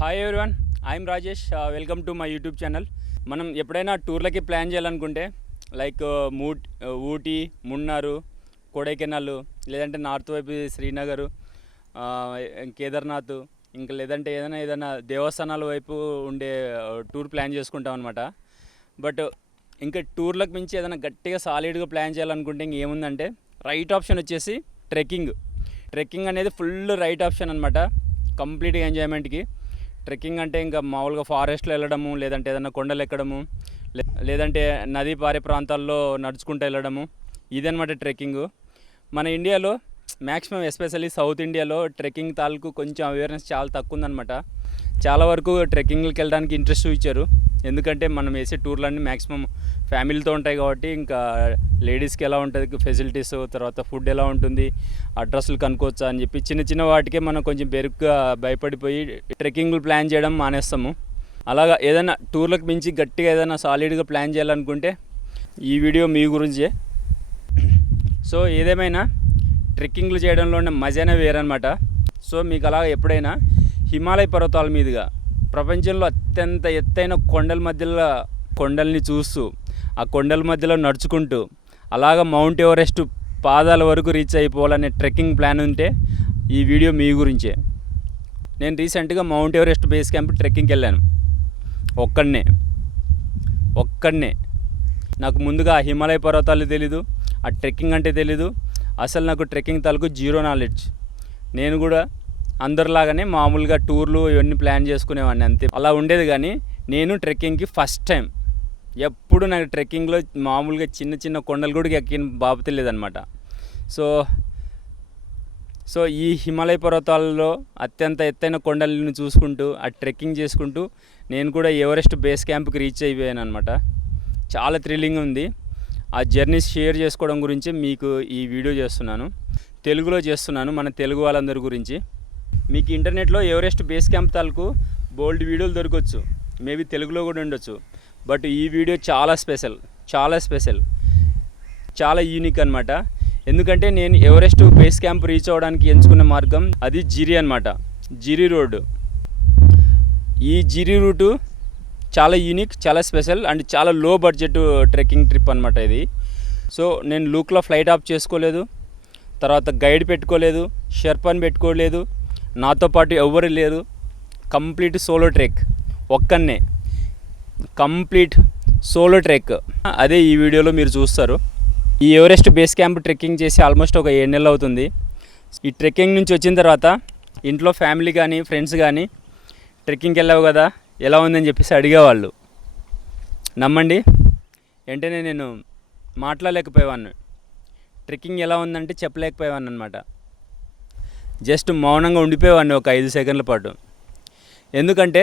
Hi everyone, I'm Rajesh. Welcome to my YouTube channel. మనం ఎప్పుడైనా టూర్లకి plan చేయాలనుకుంటే లైక్ ఊటీ, మున్నార్, కొడైకెనాల్, లేదంటే నార్త్ వైపు శ్రీనగర్, కేదార్నాథ్, ఇంకా లేదంటే ఏదైనా దేవస్థానాల వైపు ఉండే టూర్ ప్లాన్ చేసుకుంటాం అనమాట. బట్ ఇంకా టూర్లకు మించి ఏదైనా గట్టిగా సాలిడ్గా ప్లాన్ చేయాలనుకుంటే ఇంకేముందంటే రైట్ ఆప్షన్ వచ్చేసి ట్రెక్కింగ్ అనేది ఫుల్ రైట్ ఆప్షన్ అనమాట. కంప్లీట్గా ఎంజాయ్మెంట్కి ట్రెక్కింగ్ అంటే ఇంకా మామూలుగా ఫారెస్ట్లో వెళ్ళడము, లేదంటే ఏదైనా కొండలు ఎక్కడము, లేదంటే నదీ పారే ప్రాంతాల్లో నడుచుకుంటూ వెళ్ళడము, ఇదనమాట ట్రెక్కింగ్. మన ఇండియాలో మ్యాక్సిమం ఎస్పెషల్లీ సౌత్ ఇండియాలో ట్రెక్కింగ్ తాలూకు కొంచెం అవేర్నెస్ చాలా తక్కువ ఉందన్నమాట. చాలా వరకు ట్రెక్కింగ్కి వెళ్ళడానికి ఇంట్రెస్ట్ చూపించారు. ఎందుకంటే మనం వేసే టూర్లన్నీ మ్యాక్సిమం ఫ్యామిలీతో ఉంటాయి కాబట్టి ఇంకా లేడీస్కి ఎలా ఉంటుంది ఫెసిలిటీస్, తర్వాత ఫుడ్ ఎలా ఉంటుంది, అడ్రస్లు కనుక్కోవచ్చా అని చెప్పి చిన్న వాటికే మనం కొంచెం బెరుగ్గా భయపడిపోయి ట్రెక్కింగ్లు ప్లాన్ చేయడం మానేస్తాము. అలాగా ఏదైనా టూర్లకు మించి గట్టిగా ఏదైనా సాలిడ్గా ప్లాన్ చేయాలనుకుంటే ఈ వీడియో మీ గురించే. సో ఏదేమైనా ట్రెక్కింగ్లు చేయడంలో ఉన్న మజానే వేరనమాట. సో మీకు అలా ఎప్పుడైనా హిమాలయ పర్వతాల మీదుగా ప్రపంచంలో అత్యంత ఎత్తైన కొండల్ని చూస్తూ ఆ కొండల మధ్యలో నడుచుకుంటూ అలాగ మౌంట్ ఎవరెస్ట్ పాదాల వరకు రీచ్ అయిపోవాలనే ట్రెక్కింగ్ ప్లాన్ ఉంటే ఈ వీడియో మీ గురించే. నేను రీసెంట్గా మౌంట్ ఎవరెస్ట్ బేస్ క్యాంప్ ట్రెక్కింగ్కి వెళ్ళాను. ఒక్కడనే నాకు ముందుగా ఆ హిమాలయ పర్వతాలు తెలీదు, ఆ ట్రెక్కింగ్ అంటే తెలీదు. అసలు నాకు ట్రెక్కింగ్ తాలూకు జీరో నాలెడ్జ్. నేను కూడా అందరిలాగానే మామూలుగా టూర్లు ఇవన్నీ ప్లాన్ చేసుకునేవాడిని అంతే, అలా ఉండేది. కానీ నేను ట్రెక్కింగ్కి ఫస్ట్ టైం. ఎప్పుడు నాకు ట్రెక్కింగ్లో మామూలుగా చిన్న కొండలు కూడా ఎక్కిన బాబు లేదనమాట. సో ఈ హిమాలయ పర్వతాలలో అత్యంత ఎత్తైన కొండలను చూసుకుంటూ ఆ ట్రెక్కింగ్ చేసుకుంటూ నేను కూడా ఎవరెస్ట్ బేస్ క్యాంప్కి రీచ్ అయిపోయాను అనమాట. చాలా థ్రిల్లింగ్ ఉంది. ఆ జర్నీ షేర్ చేసుకోవడం గురించి మీకు ఈ వీడియో చేస్తున్నాను. తెలుగులో చేస్తున్నాను, మన తెలుగు వాళ్ళందరి గురించి. మీకు ఇంటర్నెట్లో ఎవరెస్ట్ బేస్ క్యాంప్ తాలూకు బోల్డ్ వీడియోలు దొరకవచ్చు, మేబీ తెలుగులో కూడా ఉండొచ్చు. బట్ ఈ వీడియో చాలా స్పెషల్, చాలా యూనిక్ అనమాట. ఎందుకంటే నేను ఎవరెస్ట్ బేస్ క్యాంప్ రీచ్ అవ్వడానికి ఎంచుకున్న మార్గం అది జిరి అనమాట. జిరి రోడ్డు. ఈ జిరి రూటు చాలా యూనిక్, చాలా స్పెషల్ అండ్ చాలా లో బడ్జెట్ ట్రెక్కింగ్ ట్రిప్ అనమాట ఇది. సో నేను లూక్లో ఫ్లైట్ ఆఫ్ చేసుకోలేదు, తర్వాత గైడ్ పెట్టుకోలేదు, షెర్పాని పెట్టుకోలేదు, నాతో పాటు ఎవ్వరు లేరు. Complete solo trek, complete solo trek. అదే ఈ వీడియోలో మీరు చూస్తారు. ఈ ఎవరెస్ట్ బేస్ క్యాంప్ ట్రెక్కింగ్ చేసి ఆల్మోస్ట్ ఒక 7 నెలలు అవుతుంది. ఈ ట్రెక్కింగ్ నుంచి వచ్చిన తర్వాత ఇంట్లో ఫ్యామిలీ కానీ ఫ్రెండ్స్ కానీ ట్రెక్కింగ్కి వెళ్ళావు కదా ఎలా ఉందని చెప్పేసి అడిగేవాళ్ళు. నమ్మండి, వెంటనే నేను మాట్లాడలేకపోయేవాడిని. ట్రెక్కింగ్ ఎలా ఉందంటే చెప్పలేకపోయేవాడిని అనమాట. జస్ట్ మౌనంగా ఉండిపోయేవాడిని ఒక 5 సెకండ్ల పాటు. ఎందుకంటే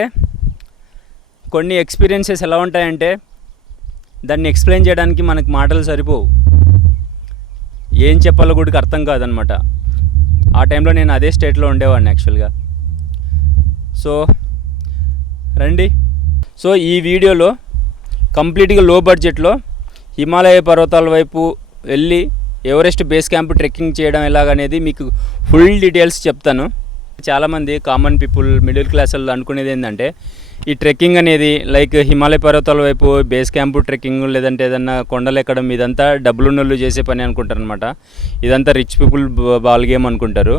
కొన్ని ఎక్స్పీరియన్సెస్ ఎలా ఉంటాయంటే దాన్ని ఎక్స్ప్లెయిన్ చేయడానికి మనకు మాటలు సరిపోవు, ఏం చెప్పాలో కూడా అర్థం కాదనమాట. ఆ టైంలో నేను అదే స్టేట్లో ఉండేవాడిని యాక్చువల్గా. సో రండి. సో ఈ వీడియోలో కంప్లీట్గా లో బడ్జెట్లో హిమాలయ పర్వతాల వైపు వెళ్ళి ఎవరెస్ట్ బేస్ క్యాంప్ ట్రెక్కింగ్ చేయడం ఎలాగనేది మీకు ఫుల్ డీటెయిల్స్ చెప్తాను. చాలామంది కామన్ పీపుల్, మిడిల్ క్లాస్ వాళ్ళు అనుకునేది ఏంటంటే ఈ ట్రెక్కింగ్ అనేది లైక్ హిమాలయ పర్వతాల వైపు బేస్ క్యాంపు ట్రెక్కింగ్, లేదంటే ఏదన్నా కొండలు ఎక్కడం, ఇదంతా డబ్బులున్నోళ్ళు చేసే పని అనుకుంటారు అనమాట. ఇదంతా రిచ్ పీపుల్ బాల్ గేమ్ అనుకుంటారు.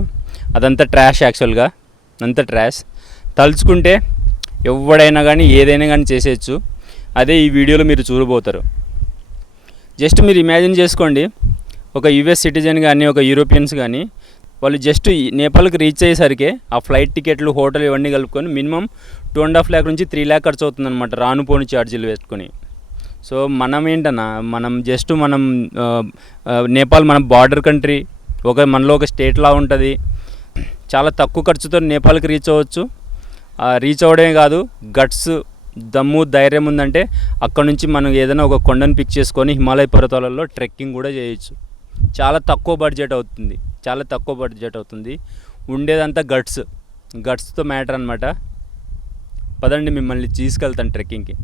అదంతా ట్రాష్, యాక్చువల్గా అంతా ట్రాష్. తలుచుకుంటే ఎవడైనా కానీ ఏదైనా కానీ చేసేయచ్చు. అదే ఈ వీడియోలో మీరు చూడబోతారు. జస్ట్ మీరు ఇమాజిన్ చేసుకోండి, ఒక యుఎస్ సిటిజన్ కానీ ఒక యూరోపియన్స్ కానీ వాళ్ళు జస్ట్ నేపాల్కి రీచ్ అయ్యేసరికి ఆ ఫ్లైట్ టికెట్లు, హోటల్ ఇవన్నీ కలుపుకొని మినిమం 2.5 lakh నుంచి 3 lakh ఖర్చు అవుతుంది అనమాట, రాను పోని ఛార్జీలు వేసుకొని. సో మనం ఏంటన్నా, మనం నేపాల్ మన బార్డర్ కంట్రీ, మనలో ఒక స్టేట్లా ఉంటుంది. చాలా తక్కువ ఖర్చుతో నేపాల్కి రీచ్ అవ్వచ్చు. రీచ్ అవ్వడమే కాదు, గట్స్, దమ్ము, ధైర్యం ఉందంటే అక్కడ నుంచి మనం ఏదైనా ఒక కొండను పిక్ చేసుకొని హిమాలయ పర్వతాలలో ట్రెక్కింగ్ కూడా చేయొచ్చు. చాలా తక్కువ బడ్జెట్ అవుతుంది. ఉండేదంతా గట్స్తో మ్యాటర్ అనమాట. పదండి, మిమ్మల్ని తీసుకెళ్తాను ట్రెక్కింగ్కి.